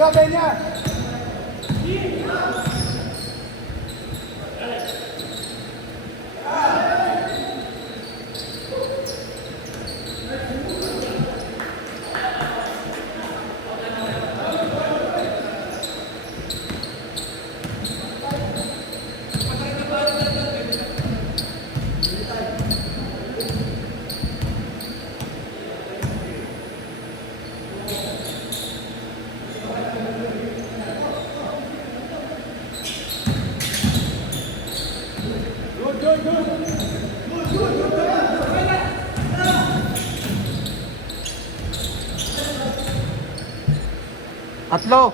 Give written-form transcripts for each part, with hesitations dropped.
Grabe niya! Tatlo.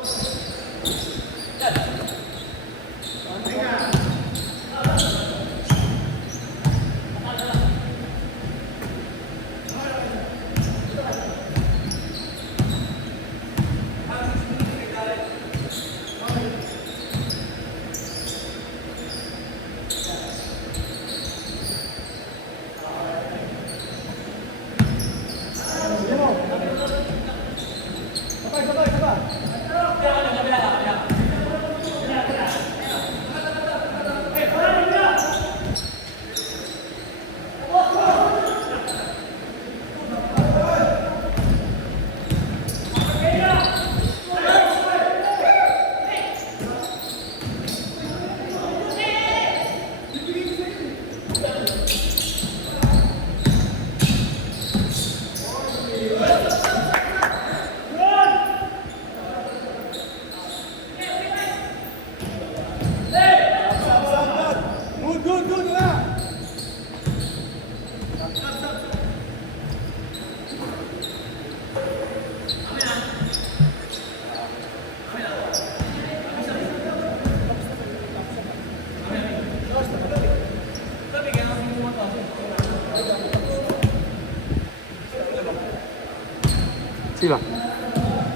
Sila.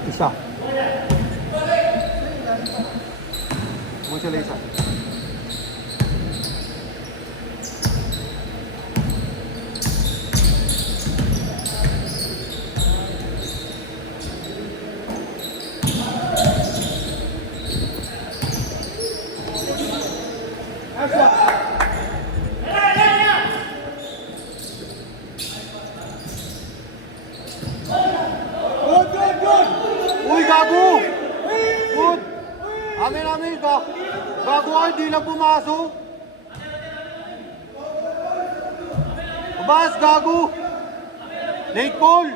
Isa. Mo sila isa. Uy, gago! Good! Amin ka! Gago ka, hindi lang pumasok! Pabas, gago! Late call!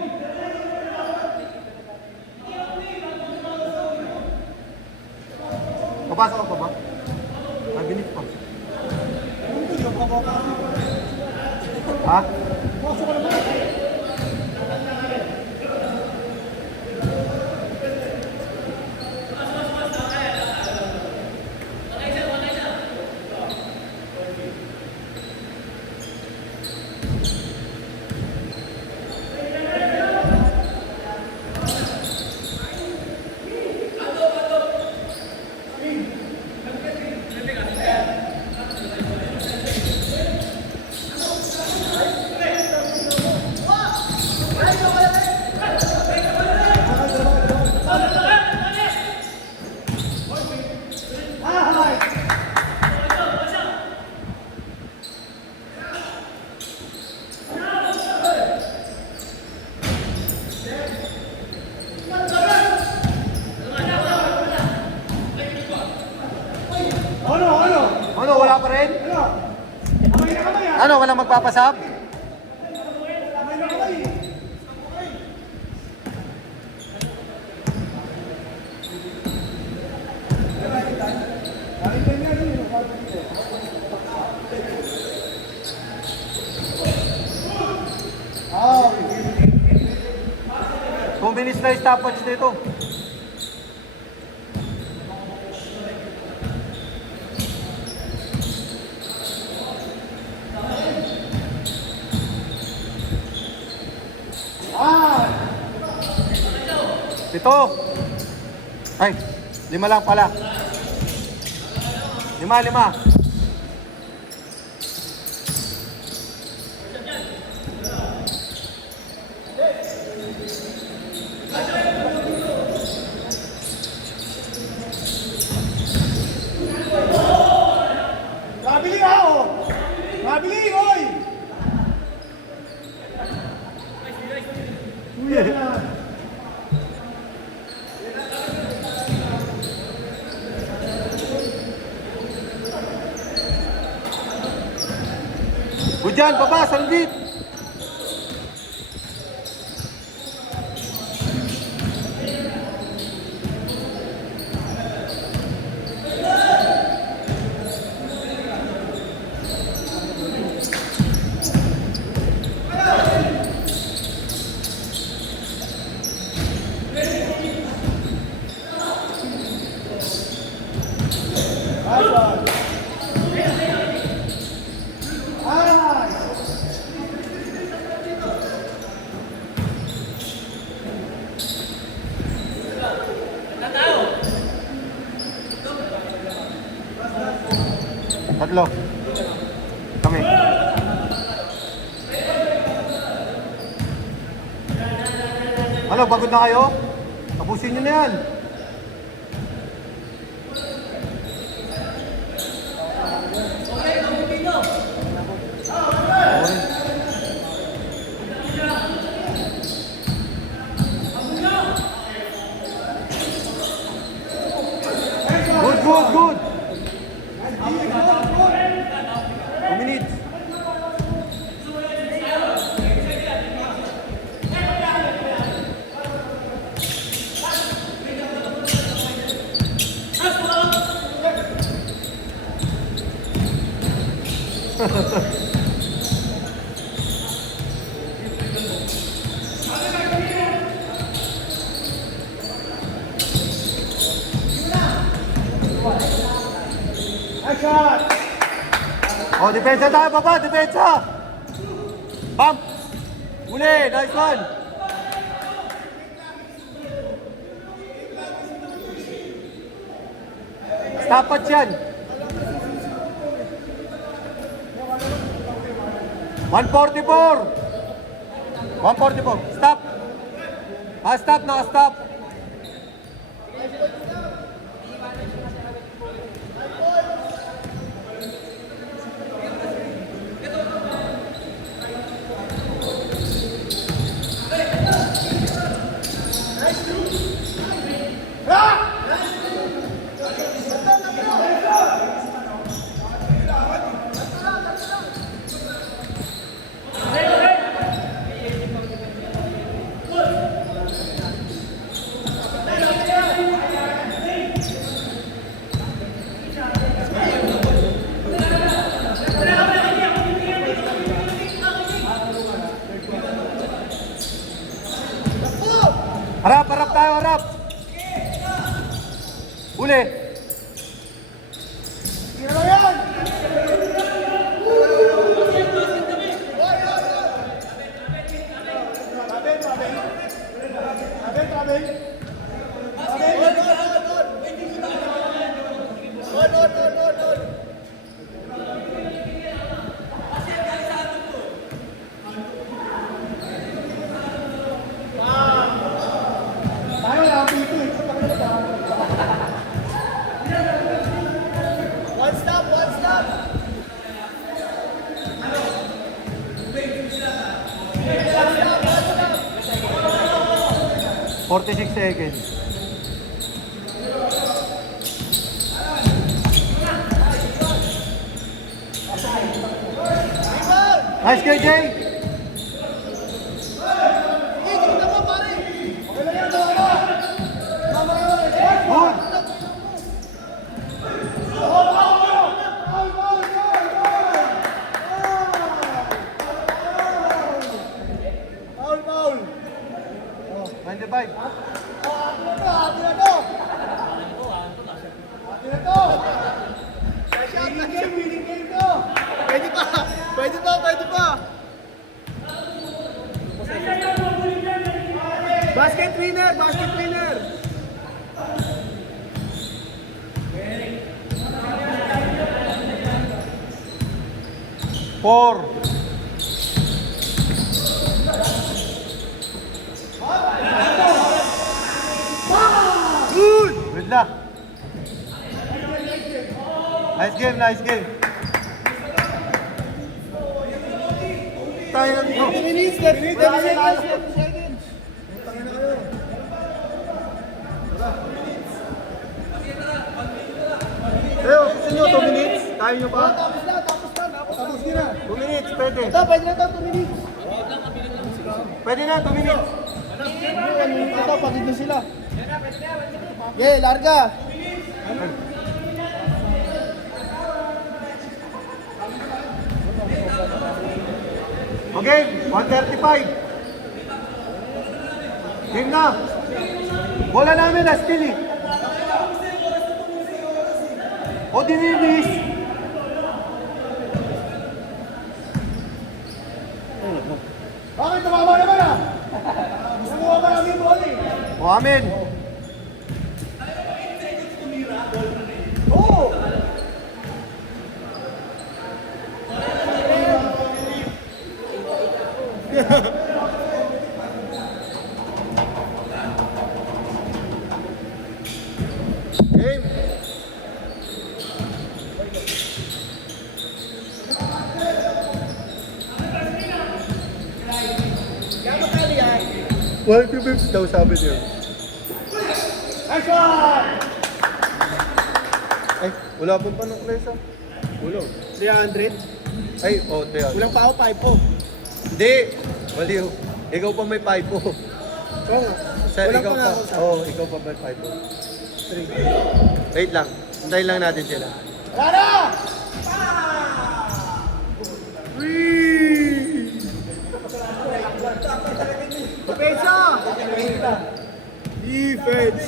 Papasok ka pa ba? Nabilis pa. Ha? Pasok ka naman! Ano, wala pa rin? Ano, walang magpapasab? Minutes na stoppage dito. Ito. Ay, 5 lang pala. 5. Good dyan, baba, sandit. Tatlo. Kami. Ano, pagod na kayo? Tapusin nyo na yan. Good, good, good. 2 minutes. Oh, depensa tayo, baba, depensa! Bump! Uli, nice one! Stoppage yan! 144! 144, stop! Stop, naka-stop! Harap, harap tayo, harap! Uli! Kira yan! One stop, one stop. 46 seconds. Nice, KJ! Good! Foul, foul. 95. Atin na to. Winning game to. Pwede pa. Pwede pa, pwede pa. Basket winner, basket winner. Four. Good. Good luck. Nice game, nice game. Tayo na dito. 30 minutes, 30 seconds. Pero, gusto nyo 2 minutes? Tayo nyo pa? Tapos na. Tapos na. 2 minutes, pwede. Ito, pwede na ito, 2 minutes. Pwede na, 2 minutes. Ito, pagod na sila. Yeah, larga. Okay, 135. Game na. Bola namin na, still eh. O, dinilis. Bakit tumama naman ah? Gusto mo ba namin bola eh? O, amin. Oo! Game. Kaya matali yan. 1 bips daw sabi niyo. Nice one! Ay, wala pong panuklesa. Ulo. 300? Ay, oh, tiyan. Kulang pa ako 5 po. Hindi. Maliw. Ikaw pa may 5 po. Oo nga. Sir, Kulang ikaw pa nga pa. ako sa Oo, ikaw pa may 5 po. 3. Wait lang. Hintayin lang natin sila. Lara! Depensa! Defense!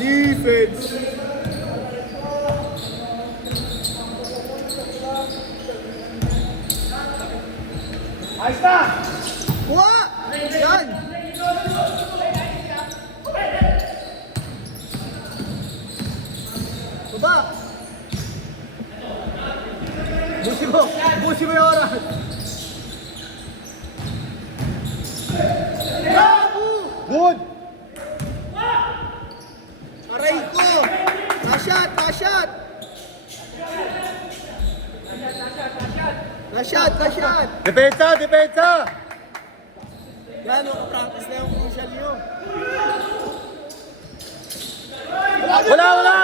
Defense! Ayos na! Kuha! Yan! Baba! Busi mo yung oras! Good! Aray ko! Rashad! Rashad! Rashad! Rashad! Depensa! Depensa! Yan, practice na yung crucial yun. Wala! Wala!